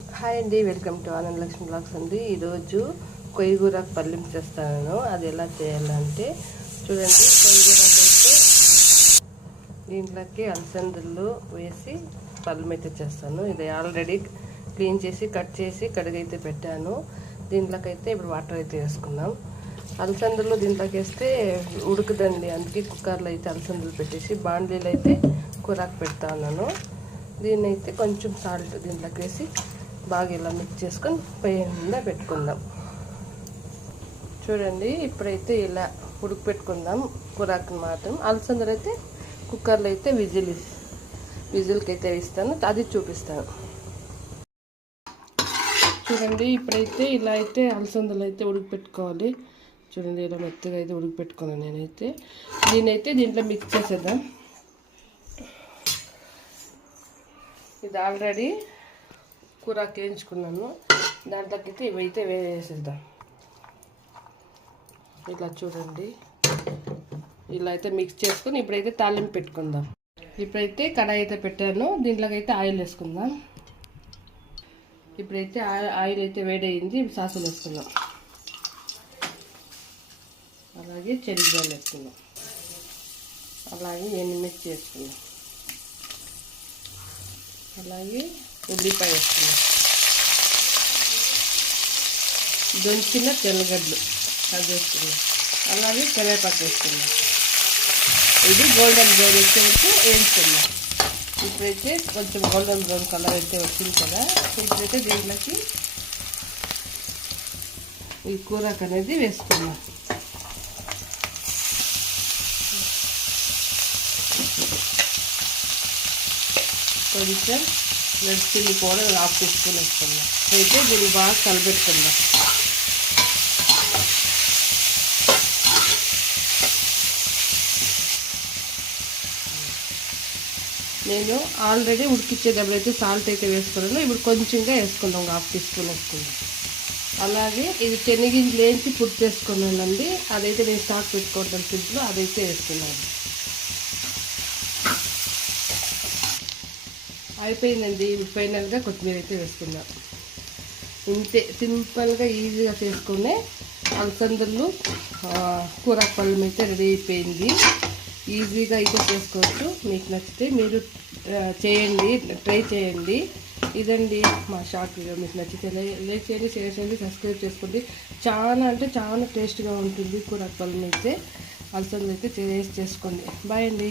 Hi అండి welcome to Anand Lakshmi blogs అండి. ఈరోజు కొయ్యగూర పల్లెం చేస్తాను. అది ఎలా చేయాలంటే చూడండి కొయ్యగూరకు అయితే దీంట్లోకి అలసందలు వేసి పల్లెం అయితే చేస్తాను. ఇది ఆల్రెడీ క్లీన్ చేసి కట్ చేసి కడిగైతే పెట్టాను. దీంట్లోకి అయితే ఇప్పుడు వాటర్ అయితే వేసుకున్నాం అలసందలు దీంట్లోకి వేస్తే ఉడకదండి. అందుకే కుక్కర్లో అయితే అలసందలు పెట్టేసి బాండ్లీలు అయితే కూరకు పెడతా ఉన్నాను. దీన్ని అయితే కొంచెం సాల్ట్ దీంట్లోకి వేసి బాగా ఇలా మిక్స్ చేసుకొని పొయ్యి మీద పెట్టుకుందాం. చూడండి ఇప్పుడైతే ఇలా ఉడుకు పెట్టుకుందాం కూరాకుని మాత్రం. అలసందలు అయితే కుక్కర్లో అయితే విజిల్ విజిల్కి అయితే ఇస్తాను. అది చూపిస్తాను. చూడండి ఇప్పుడైతే ఇలా అయితే అలసందలు అయితే ఉడికిపెట్టుకోవాలి. చూడండి ఇలా మెత్తగా అయితే ఉడికిపెట్టుకున్నాను నేనైతే. దీనైతే దీంట్లో మిక్స్ చేసేద్దాం. ఇది ఆల్రెడీ కూర వేయించుకున్నాను దాని అయితే ఇవైతే వేసేద్దాం. ఇలా చూడండి. ఇలా అయితే మిక్స్ చేసుకుని ఇప్పుడైతే తాలింపు పెట్టుకుందాం. ఇప్పుడైతే కడాయి అయితే పెట్టాను. దీంట్లోకైతే ఆయిల్ వేసుకుందాం. ఇప్పుడైతే ఆయిల్ అయితే వేడయింది. సాసులు వేసుకుందాం. అలాగే చెరిగాయలు వేసుకుందాం. అలాగే ఎనిమిది చేసుకుందాం అలాగే ఉల్లిపాయ వేసుకున్నాం. దొంచిన తెల్లగడ్డలు. అది వేసుకున్నాం. అలాగే కరివేపాకు వేసుకున్నాం. ఇది గోల్డెన్ బ్రౌన్ వచ్చే వరకు వేయించుకున్నాం. ఇప్పుడైతే కొంచెం గోల్డెన్ బ్రౌన్ కలర్ అయితే వచ్చింది కదా ఇప్పుడైతే దీంట్లోకి ఈ కూరకు అనేది వేసుకున్నాం. కొంచెం red chilli powder half teaspoon వేసుకుందాం అయితే దీన్ని బాగా కలబెట్టుకుందాం. నేను ఆల్రెడీ ఉడికిచ్చేటప్పుడు అయితే సాల్ట్ అయితే వేసుకున్నాను. ఇప్పుడు కొంచెంగా వేసుకుందాం ఒక హాఫ్ టీ స్పూన్ వేసుకుందాం. అలాగే ఇది శనగింజలు వేసి పుట్టి చేసుకున్నానండి. అదైతే నేను స్టాక్ పెట్టుకుంటాను ఫుడ్లో అదైతే వేసుకున్నాను. అయిపోయిందండి. ఫైనల్గా కొత్తిమీర అయితే వేసుకుందాం ఇంతే సింపుల్గా ఈజీగా చేసుకునే అలసందలు కూర పళ్ళం అయితే రెడీ అయిపోయింది. ఈజీగా అయితే చేసుకోవచ్చు. మీకు నచ్చితే మీరు చేయండి ట్రై చేయండి. ఇదండి మా షార్ట్ వీడియో. మీకు నచ్చితే లైక్ చేయండి షేర్ చేయండి సబ్స్క్రైబ్ చేసుకోండి. చాలా అంటే చాలా టేస్ట్గా ఉంటుంది కూర పళ్ళం అయితే. అలసందలు అయితే చేసి చేసుకోండి. బాయ్ అండి.